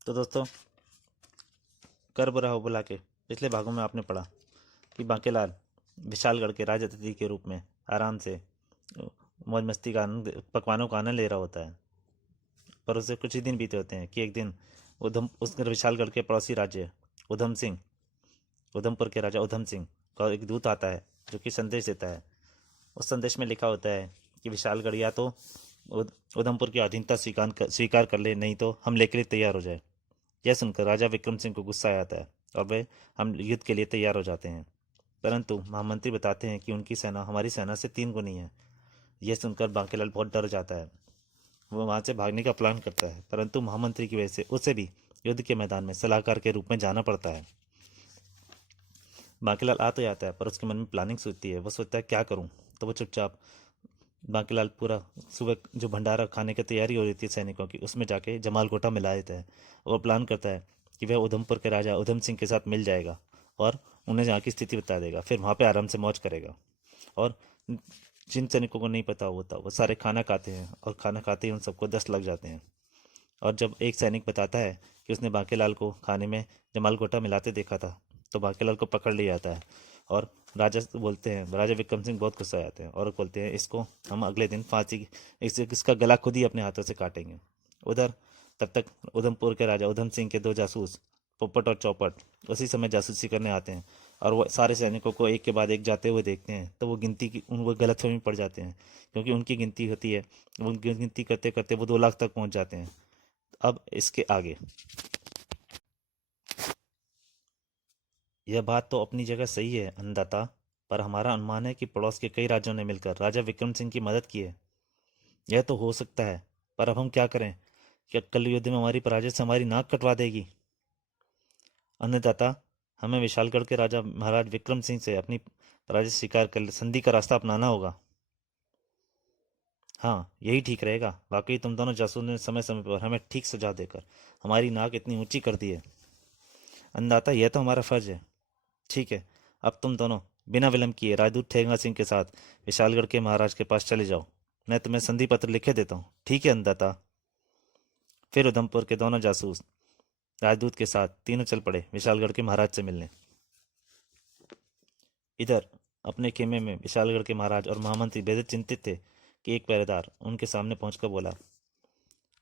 तो दोस्तों, कर बुरा हो बुला के पिछले भागों में आपने पढ़ा कि बांकेलाल विशालगढ़ के राज अतिथि के रूप में आराम से मौज मस्ती का आनंद, पकवानों का आनंद ले रहा होता है। पर उससे कुछ ही दिन बीते होते हैं कि एक दिन उस विशालगढ़ के पड़ोसी राज्य उधम सिंह उधमपुर के राजा उधम सिंह का एक दूत आता है जो कि संदेश देता है। उस संदेश में लिखा होता है कि विशालगढ़ या तो उधमपुर की अधीनता स्वीकार कर ले, नहीं तो हमले के लिए तैयार हो जाए। यह सुनकर राजा विक्रम सिंह को गुस्सा आ जाता है और वे हम युद्ध के लिए तैयार हो जाते हैं। परंतु महामंत्री बताते हैं कि उनकी सेना हमारी सेना से 3 गुनी है। यह सुनकर बांकेलाल बहुत डर जाता है। वो वहाँ से भागने का प्लान करता है, परंतु महामंत्री की वजह से उसे भी युद्ध के मैदान में सलाहकार के रूप में जाना पड़ता है। बांकेलाल आ तो जाता है, पर उसके मन में प्लानिंग सोचती है। वो सोचता है क्या करूँ। तो वो चुपचाप बांकेलाल पूरा सुबह जो भंडारा खाने की तैयारी हो रही थी सैनिकों की, उसमें जाके जमाल गोटा मिला देता है और प्लान करता है कि वह उधमपुर के राजा उधम सिंह के साथ मिल जाएगा और उन्हें जहाँ की स्थिति बता देगा। फिर वहाँ पे आराम से मौज करेगा। और जिन सैनिकों को नहीं पता होता वो सारे खाना खाते हैं और खाना खाते ही उन सबको 10 लग जाते हैं। और जब एक सैनिक बताता है कि उसने बांकेलाल को खाने में जमाल गोटा मिलाते देखा था, तो बांकेलाल को पकड़ लिया जाता है। और राजा विक्रम सिंह बहुत गुस्सा आते हैं और बोलते हैं इसको हम अगले दिन फांसी, इसका गला खुद ही अपने हाथों से काटेंगे। उधर तब तक उधमपुर के राजा उधम सिंह के 2 जासूस पोपट और चौपट उसी समय जासूसी करने आते हैं और वो सारे सैनिकों को एक के बाद एक जाते हुए देखते हैं। तो वो उनको गलतफहमी में पड़ जाते हैं, क्योंकि उनकी गिनती होती है। वो गिनती करते करते वो 2 लाख तक पहुंच जाते हैं। अब इसके आगे, यह बात तो अपनी जगह सही है अन्नदाता, पर हमारा अनुमान है कि पड़ोस के कई राज्यों ने मिलकर राजा विक्रम सिंह की मदद की है। यह तो हो सकता है, पर अब हम क्या करें? क्या कल युद्ध में हमारी पराजय से हमारी नाक कटवा देगी? अन्नदाता, हमें विशालगढ़ के राजा महाराज विक्रम सिंह से अपनी पराजय स्वीकार कर संधि का रास्ता अपनाना होगा। हाँ, यही ठीक रहेगा। वाकई तुम दोनों जासूस ने समय समय पर हमें ठीक सजा देकर हमारी नाक इतनी ऊंची कर दी है। अन्नदाता, यह तो हमारा फर्ज है। ठीक है, अब तुम दोनों बिना विलंब किए राजदूत ठेंगा सिंह के साथ विशालगढ़ के महाराज के पास चले जाओ। मैं तुम्हें संधि पत्र लिखे देता हूँ। ठीक है अन्नदाता। फिर उधमपुर के दोनों जासूस राजदूत के साथ तीनों चल पड़े विशालगढ़ के महाराज से मिलने। इधर अपने खेमे में विशालगढ़ के महाराज और महामंत्री बेहद चिंतित थे कि एक पहरेदार उनके सामने पहुंचकर बोला,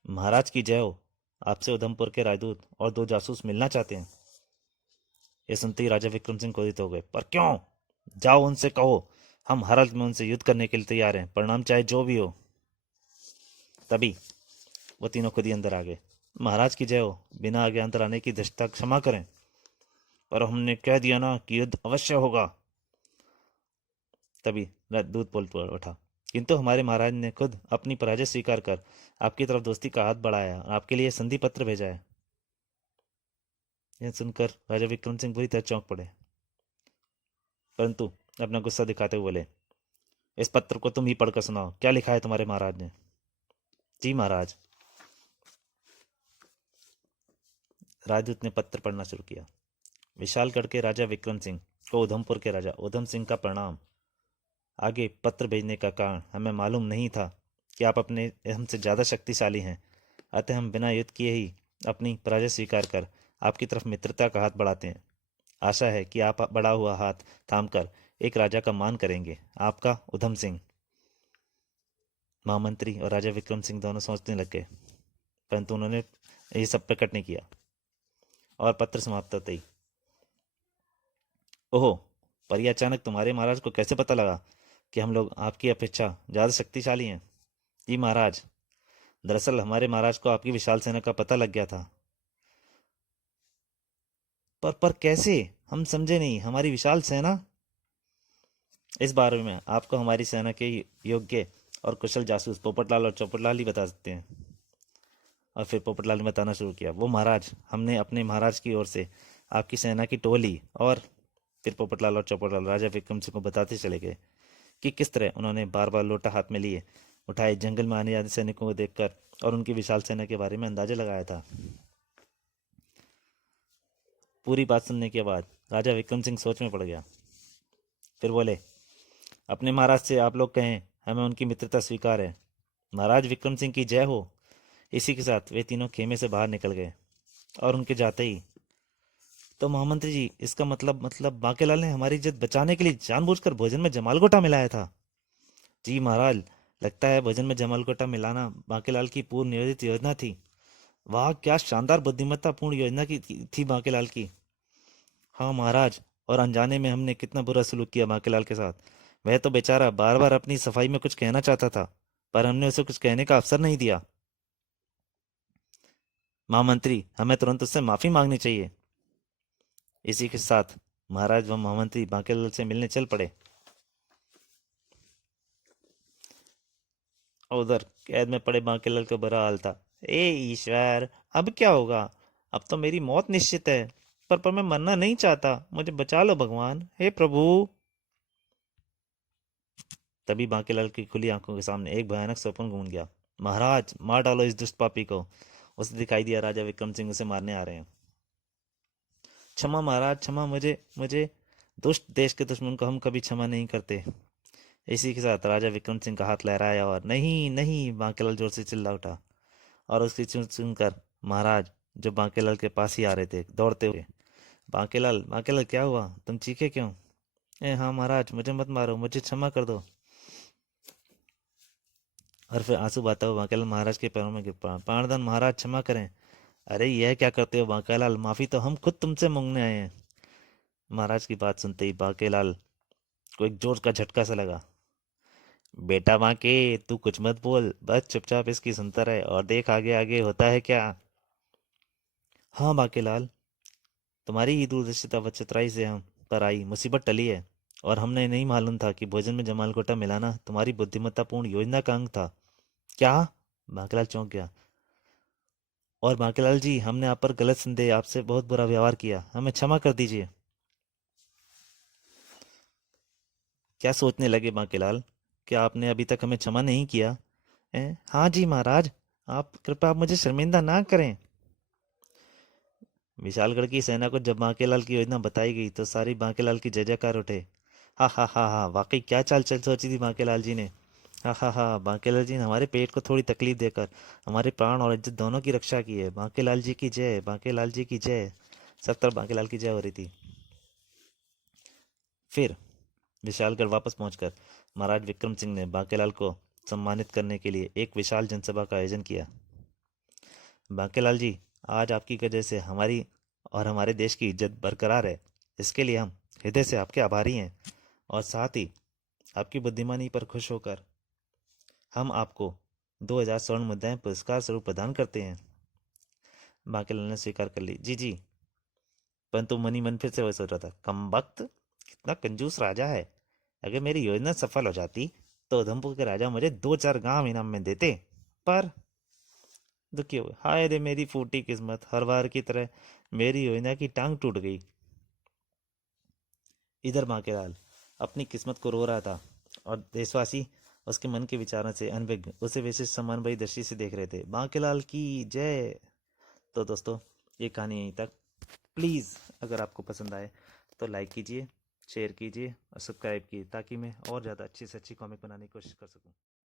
महाराज की जय हो। आपसे उधमपुर के राजदूत और 2 जासूस मिलना चाहते हैं। ये सुनते ही राजा विक्रम सिंह क्रोधित हो गए। पर क्यों? जाओ उनसे कहो हम हर हालत में उनसे युद्ध करने के लिए तैयार हैं, परिणाम चाहे जो भी हो। तभी वो तीनों खुद ही अंदर आ गए। महाराज की जय हो। बिना आगे अंदर आने की धृष्टता क्षमा करें, पर हमने कह दिया ना कि युद्ध अवश्य होगा। तभी दूत बोल उठा, किंतु हमारे महाराज ने खुद अपनी पराजय स्वीकार कर आपकी तरफ दोस्ती का हाथ बढ़ाया और आपके लिए संधि पत्र भेजा है। यह सुनकर राजा विक्रम सिंह बुरी तरह चौंक पड़े, परंतु अपना गुस्सा दिखाते हुए बोले, इस पत्र को तुम ही पढ़कर सुनाओ। क्या लिखा है तुम्हारे महाराज ने? जी महाराज। राजदूत ने पत्र पढ़ना शुरू किया। विशालगढ़ के राजा विक्रम सिंह को उधमपुर के राजा उधम सिंह का प्रणाम। आगे पत्र भेजने का कारण हमें मालूम नहीं था कि आप अपने हमसे ज़्यादा शक्तिशाली हैं, अतः हम बिना युद्ध किए ही अपनी पराजय स्वीकार कर आपकी तरफ मित्रता का हाथ बढ़ाते हैं। आशा है कि आप बढ़ा हुआ हाथ थामकर एक राजा का मान करेंगे। आपका उधम सिंह। महामंत्री और राजा विक्रम सिंह दोनों सोचने लग गए, परंतु उन्होंने ये सब प्रकट नहीं किया। और पत्र समाप्त होते ही, ओहो, पर यह अचानक तुम्हारे महाराज को कैसे पता लगा कि हम लोग आपकी अपेक्षा ज़्यादा शक्तिशाली हैं? जी महाराज, दरअसल हमारे महाराज को आपकी विशाल सेना का पता लग गया था। पर कैसे? हम समझे नहीं। हमारी विशाल सेना? इस बारे में आपको हमारी सेना के योग्य और कुशल जासूस पोपटलाल और चौपटलाल ही बता सकते हैं। और फिर पोपटलाल ने बताना शुरू किया, वो महाराज, हमने अपने महाराज की ओर से आपकी सेना की टोली। और फिर पोपटलाल और चौपटलाल राजा विक्रम सिंह को बताते चले गए कि किस तरह उन्होंने बार बार लोटा हाथ में लिए उठाए जंगल में आने वाले सैनिकों को देखकर और उनकी विशाल सेना के बारे में अंदाजा लगाया था। पूरी बात सुनने के बाद राजा विक्रम सिंह सोच में पड़ गया। फिर बोले, अपने महाराज से आप लोग कहें हमें उनकी मित्रता स्वीकार है। महाराज विक्रम सिंह की जय हो। इसी के साथ वे तीनों खेमे से बाहर निकल गए। और उनके जाते ही, तो महामंत्री जी, इसका मतलब बांकेलाल ने हमारी इज्जत बचाने के लिए जानबूझकर भोजन में जमाल घोटा मिलाया था। जी महाराज, लगता है भोजन में जमाल घोटा मिलाना बांकेलाल की पूर्व नियोजित योजना थी। वाह, क्या शानदार बुद्धिमत्तापूर्ण योजना की थी बांकेलाल की। हाँ महाराज, और अनजाने में हमने कितना बुरा सलूक किया बांकेलाल के साथ। वह तो बेचारा बार बार अपनी सफाई में कुछ कहना चाहता था, पर हमने उसे कुछ कहने का अवसर नहीं दिया। महामंत्री, हमें तुरंत उससे माफी मांगनी चाहिए। इसी के साथ महाराज व महामंत्री बांकेलाल से मिलने चल पड़े। और उधर कैद में पड़े बांकेलाल का बुरा हाल था। ए ईश्वर, अब क्या होगा? अब तो मेरी मौत निश्चित है। पर मैं मरना नहीं चाहता, मुझे बचा लो भगवान, हे प्रभु। तभी बांकेलाल की खुली आंखों के सामने एक भयानक स्वप्न घूम गया। महाराज, मार डालो इस दुष्ट पापी को। उसे दिखाई दिया राजा विक्रम सिंह उसे मारने आ रहे हैं। क्षमा महाराज, क्षमा, मुझे मुझे दुष्ट देश के दुश्मन को हम कभी क्षमा नहीं करते। इसी के साथ राजा विक्रम सिंह का हाथ लहराया और नहीं नहीं, बांकेलाल जोर से चिल्ला उठा। और उसकी चुन सुनकर महाराज, जो बांकेलाल के पास ही आ रहे थे दौड़ते हुए, बांकेलाल, बांकेलाल, क्या हुआ, तुम चीखे क्यों? ए हाँ महाराज, मुझे मत मारो, मुझे क्षमा कर दो। और फिर आंसू बहाता हुआ बांकेलाल महाराज के पैरों में गिर पड़ा। प्राणधन महाराज, क्षमा करें। अरे यह क्या करते हो बांकेलाल, माफी तो हम खुद तुमसे मांगने आए हैं। महाराज की बात सुनते ही बांकेलाल को एक जोर का झटका सा लगा। बेटा बांके, तू कुछ मत बोल, बस चुपचाप इसकी सुनता रहे और देख आगे आगे होता है क्या। हाँ बांकेलाल, तुम्हारी ही दूरदर्शिता व चतुराई से हम पर आई मुसीबत टली है। और हमने नहीं मालूम था कि भोजन में जमाल घोटा मिलाना तुम्हारी बुद्धिमत्तापूर्ण योजना का अंग था। क्या? बांकेलाल चौंक गया। और बांकेलाल जी, हमने आप पर गलत संदेह, आपसे बहुत बुरा व्यवहार किया, हमें क्षमा कर दीजिए। क्या सोचने लगे बांकेलाल? क्या आपने अभी तक हमें क्षमा नहीं किया? हाँ जी महाराज, आप कृपया आप मुझे शर्मिंदा ना करें। विशालगढ़ की सेना को जब बांकेलाल की योजना बताई गई तो सारी बांकेलाल की जय जयकार उठे। हा हा हा हा, वाकई क्या चाल चल सोची थी बांकेलाल जी ने। हा हा हा, बांकेलाल जी ने हमारे पेट को थोड़ी तकलीफ देकर हमारे प्राण और इज्जत दोनों की रक्षा की है। बांकेलाल जी की जय, बांकेलाल जी की जय। सब तरफ बांकेलाल की जय हो रही थी। फिर विशालगढ़ वापस पहुंचकर महाराज विक्रम सिंह ने बांकेलाल को सम्मानित करने के लिए एक विशाल जनसभा का आयोजन किया। बांकेलाल जी, आज आपकी वजह से हमारी और हमारे देश की इज्जत बरकरार है। इसके लिए हम हृदय से आपके आभारी हैं। और साथ ही आपकी बुद्धिमानी पर खुश होकर हम आपको 2000 स्वर्ण मुद्राएं पुरस्कार स्वरूप प्रदान करते हैं। बांकेलाल ने स्वीकार कर ली। जी जी। परंतु मनी मन फिर से वही सोच रहा था, कमबख्त, कितना कंजूस राजा है। अगर मेरी योजना सफल हो जाती तो उधमपुर के राजा मुझे 2-4 गांव इनाम में देते। पर दुखी हुए, हाय रे मेरी फूटी किस्मत, हर बार की तरह मेरी योजना की टांग टूट गई। इधर बांकेलाल अपनी किस्मत को रो रहा था और देशवासी उसके मन के विचारों से अनभिज्ञ उसे विशेष सम्मान भरी दृष्टि से देख रहे थे। बांकेलाल की जय। तो दोस्तों, ये कहानी यहीं तक। प्लीज़, अगर आपको पसंद आए तो लाइक कीजिए, शेयर कीजिए और सब्सक्राइब कीजिए, ताकि मैं और ज़्यादा अच्छी से अच्छी कॉमिक बनाने की कोशिश कर सकूं।